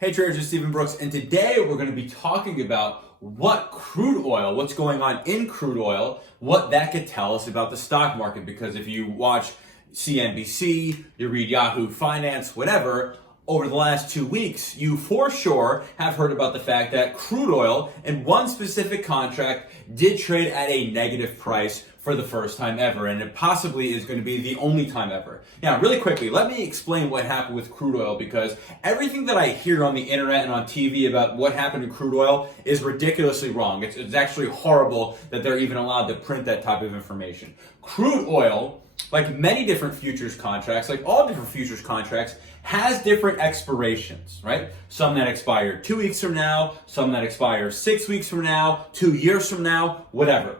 Hey traders, it's Stephen Brooks, and today we're going to be talking about what's going on in crude oil, what that could tell us about the stock market. Because if you watch CNBC, you read Yahoo Finance, whatever, over the last 2 weeks, you for sure have heard about the fact that crude oil in one specific contract did trade at a negative price for the first time ever, and it possibly is going to be the only time ever. Now, really quickly, let me explain what happened with crude oil, because everything that I hear on the internet and on TV about what happened in crude oil is ridiculously wrong. It's actually horrible that they're even allowed to print that type of information. Crude oil, like many different futures contracts, like all different futures contracts, has different expirations, right? Some that expire 2 weeks from now, some that expire 6 weeks from now, 2 years from now, whatever.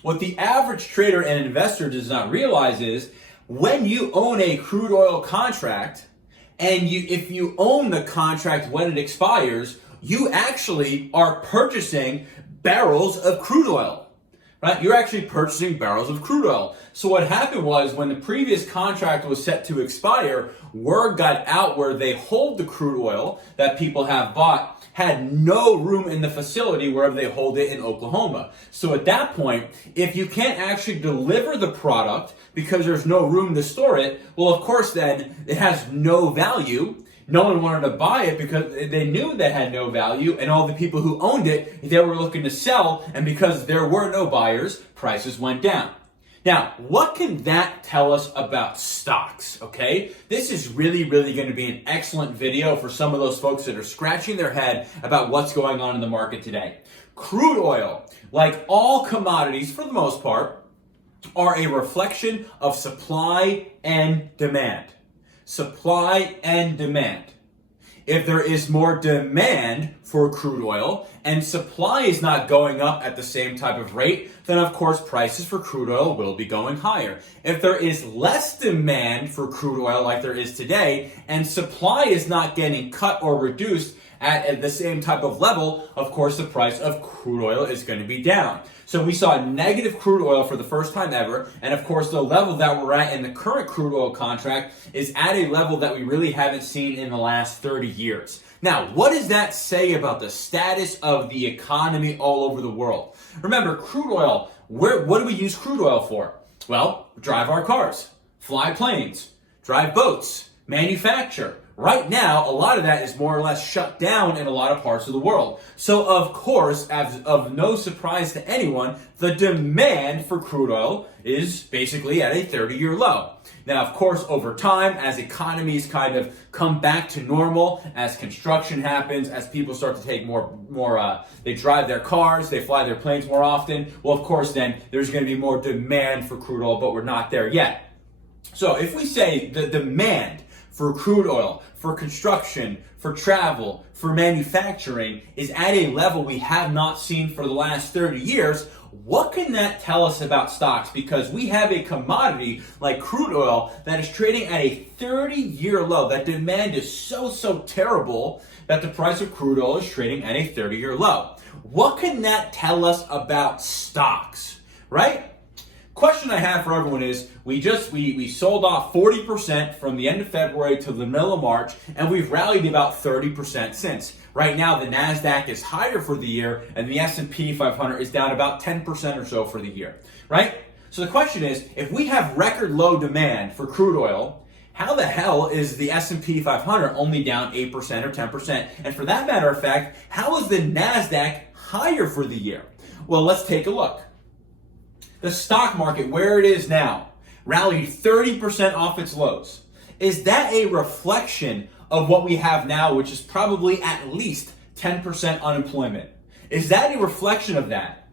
What the average trader and investor does not realize is when you own a crude oil contract, and if you own the contract when it expires, you actually are purchasing barrels of crude oil. Right? You're actually purchasing barrels of crude oil. So what happened was, when the previous contract was set to expire, word got out where they hold the crude oil that people have bought had no room in the facility wherever they hold it in Oklahoma. So at that point, if you can't actually deliver the product because there's no room to store it, well, of course, then it has no value. No one wanted to buy it because they knew that had no value, and all the people who owned it, they were looking to sell, and because there were no buyers, prices went down. Now, what can that tell us about stocks, okay? This is really going to be an excellent video for some of those folks that are scratching their head about what's going on in the market today. Crude oil, like all commodities for the most part, are a reflection of supply and demand. Supply and demand. If there is more demand for crude oil and supply is not going up at the same type of rate, then of course prices for crude oil will be going higher. If there is less demand for crude oil like there is today, and supply is not getting cut or reduced at the same type of level, of course the price of crude oil is going to be down. So we saw negative crude oil for the first time ever, and of course the level that we're at in the current crude oil contract is at a level that we really haven't seen in the last 30 years. Now, what does that say about the status of the economy all over the world? Remember, crude oil, what do we use crude oil for? Well, drive our cars, fly planes, drive boats, manufacture. Right now, a lot of that is more or less shut down in a lot of parts of the world. So, of course, as of no surprise to anyone, the demand for crude oil is basically at a 30-year low. Now, of course, over time, as economies kind of come back to normal, as construction happens, as people start to take they drive their cars, they fly their planes more often, well, of course, then there's going to be more demand for crude oil, but we're not there yet. So, if we say the demand for crude oil, for construction, for travel, for manufacturing is at a level we have not seen for the last 30 years, what can that tell us about stocks? Because we have a commodity like crude oil that is trading at a 30-year low. That demand is so terrible that the price of crude oil is trading at a 30-year low. What can that tell us about stocks, right? Question I have for everyone is, we sold off 40% from the end of February to the middle of March, and we've rallied about 30% since. Right now, the NASDAQ is higher for the year, and the S&P 500 is down about 10% or so for the year, right? So the question is, if we have record low demand for crude oil, how the hell is the S&P 500 only down 8% or 10%? And for that matter of fact, how is the NASDAQ higher for the year? Well, let's take a look. The stock market, where it is now, rallied 30% off its lows. Is that a reflection of what we have now, which is probably at least 10% unemployment? Is that a reflection of that?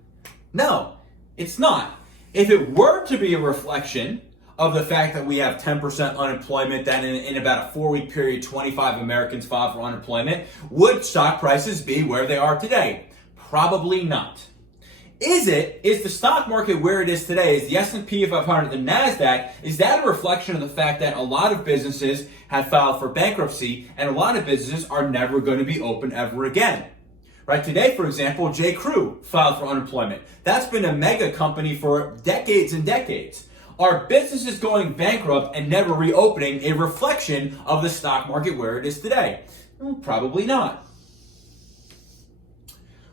No, it's not. If it were to be a reflection of the fact that we have 10% unemployment, that in about a 4-week period, 25 Americans filed for unemployment, would stock prices be where they are today? Probably not. Is the stock market where it is today, is the S&P 500, the NASDAQ, is that a reflection of the fact that a lot of businesses have filed for bankruptcy and a lot of businesses are never going to be open ever again? Right, today, for example, J.Crew filed for unemployment. That's been a mega company for decades and decades. Are businesses going bankrupt and never reopening a reflection of the stock market where it is today? Probably not.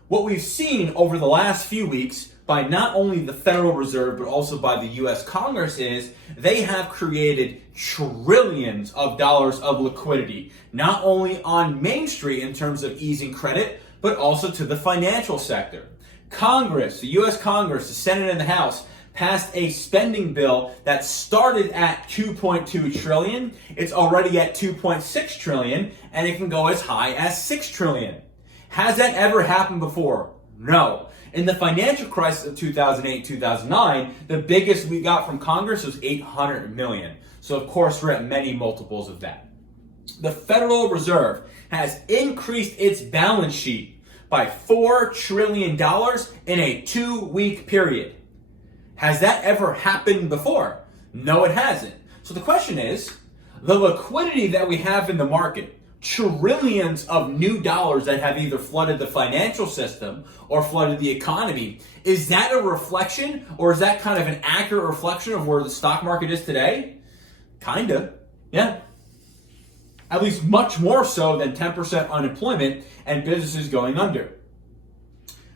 What we've seen over the last few weeks by not only the Federal Reserve but also by the US Congress is they have created trillions of dollars of liquidity, not only on Main Street in terms of easing credit, but also to the financial sector. Congress, the US Congress, the Senate and the House passed a spending bill that started at 2.2 trillion. It's already at 2.6 trillion, and it can go as high as 6 trillion. Has that ever happened before? No. In the financial crisis of 2008-2009, the biggest we got from Congress was 800 million. So of course we're at many multiples of that. The Federal Reserve has increased its balance sheet by $4 trillion in a 2-week period. Has that ever happened before? No, it hasn't. So the question is, the liquidity that we have in the market, trillions of new dollars that have either flooded the financial system or flooded the economy, is that a reflection, or is that kind of an accurate reflection of where the stock market is today? Kinda, yeah. At least much more so than 10% unemployment and businesses going under.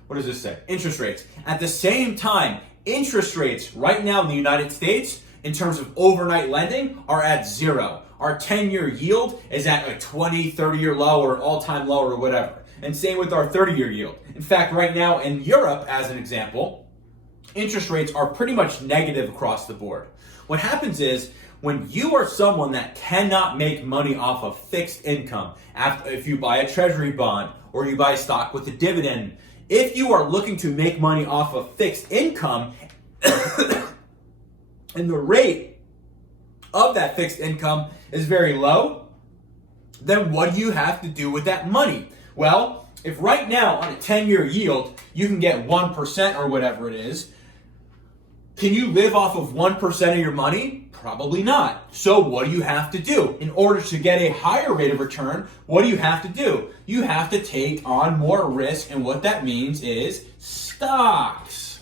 What does this say? Interest rates. At the same time, interest rates right now in the United States, in terms of overnight lending, are at 0. Our 10-year yield is at a 20, 30-year low or an all-time low or whatever. And same with our 30-year yield. In fact, right now in Europe, as an example, interest rates are pretty much negative across the board. What happens is, when you are someone that cannot make money off of fixed income, if you buy a treasury bond or you buy stock with a dividend, if you are looking to make money off of fixed income and the rate of that fixed income is very low, then what do you have to do with that money? Well, if right now on a 10-year yield you can get 1% or whatever it is, can you live off of 1% of your money? Probably not. So what do you have to do? In order to get a higher rate of return, what do you have to do? You have to take on more risk, and what that means is stocks.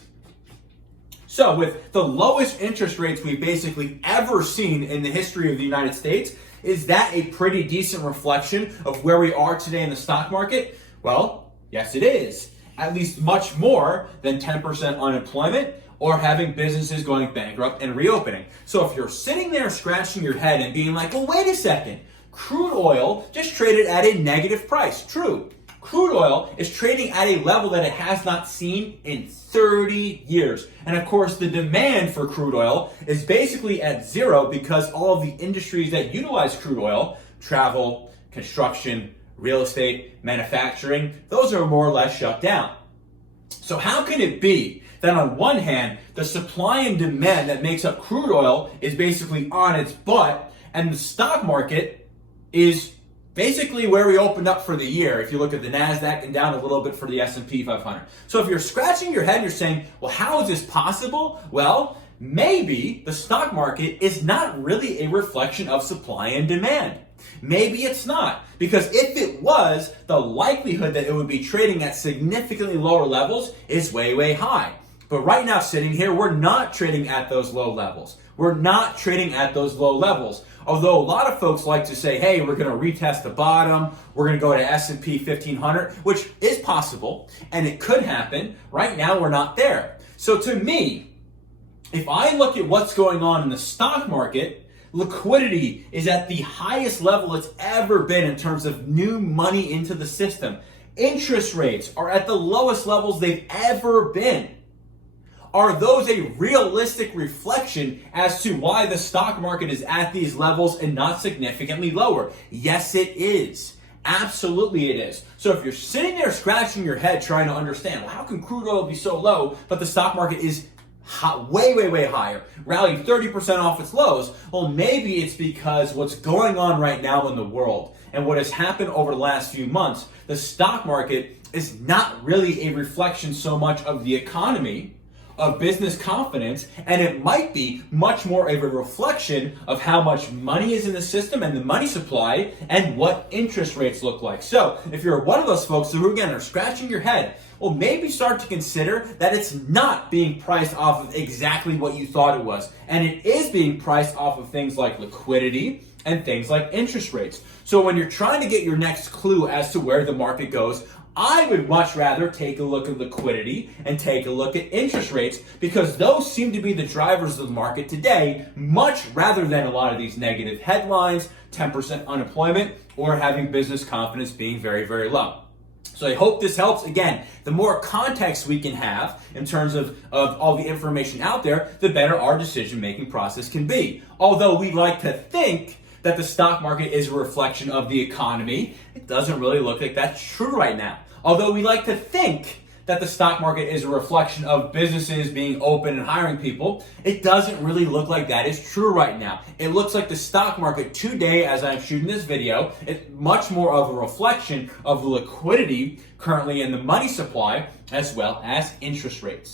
So with the lowest interest rates we've basically ever seen in the history of the United States, is that a pretty decent reflection of where we are today in the stock market? Well, yes it is. At least much more than 10% unemployment or having businesses going bankrupt and reopening. So if you're sitting there scratching your head and being like, well, wait a second, crude oil just traded at a negative price. True. Crude oil is trading at a level that it has not seen in 30 years. And of course, the demand for crude oil is basically at 0 because all of the industries that utilize crude oil, travel, construction, real estate, manufacturing, those are more or less shut down. So how can it be that on one hand, the supply and demand that makes up crude oil is basically on its butt, and the stock market is basically where we opened up for the year, if you look at the NASDAQ and down a little bit for the S&P 500. So if you're scratching your head and you're saying, well, how is this possible? Well, maybe the stock market is not really a reflection of supply and demand. Maybe it's not, because if it was, the likelihood that it would be trading at significantly lower levels is way, way high. But right now, sitting here, we're not trading at those low levels. We're not trading at those low levels. Although a lot of folks like to say, hey, we're going to retest the bottom, we're going to go to S&P 1500, which is possible, and it could happen. Right now, we're not there. So to me, if I look at what's going on in the stock market, liquidity is at the highest level it's ever been in terms of new money into the system. Interest rates are at the lowest levels they've ever been. Are those a realistic reflection as to why the stock market is at these levels and not significantly lower? Yes, it is. Absolutely it is. So if you're sitting there scratching your head trying to understand, well, how can crude oil be so low, but the stock market is way, way, way higher, rallied 30% off its lows? Well, maybe it's because what's going on right now in the world and what has happened over the last few months, the stock market is not really a reflection so much of the economy, of business confidence, and it might be much more of a reflection of how much money is in the system and the money supply and what interest rates look like. So if you're one of those folks who again are scratching your head, well, maybe start to consider that it's not being priced off of exactly what you thought it was, and it is being priced off of things like liquidity, and things like interest rates. So when you're trying to get your next clue as to where the market goes, I would much rather take a look at liquidity and take a look at interest rates, because those seem to be the drivers of the market today, much rather than a lot of these negative headlines, 10% unemployment, or having business confidence being very, very low. So I hope this helps. Again, the more context we can have in terms of all the information out there, the better our decision-making process can be. Although we like to think that the stock market is a reflection of the economy, it doesn't really look like that's true right now. Although we like to think that the stock market is a reflection of businesses being open and hiring people, it doesn't really look like that is true right now. It looks like the stock market today, as I'm shooting this video, is much more of a reflection of the liquidity currently in the money supply, as well as interest rates.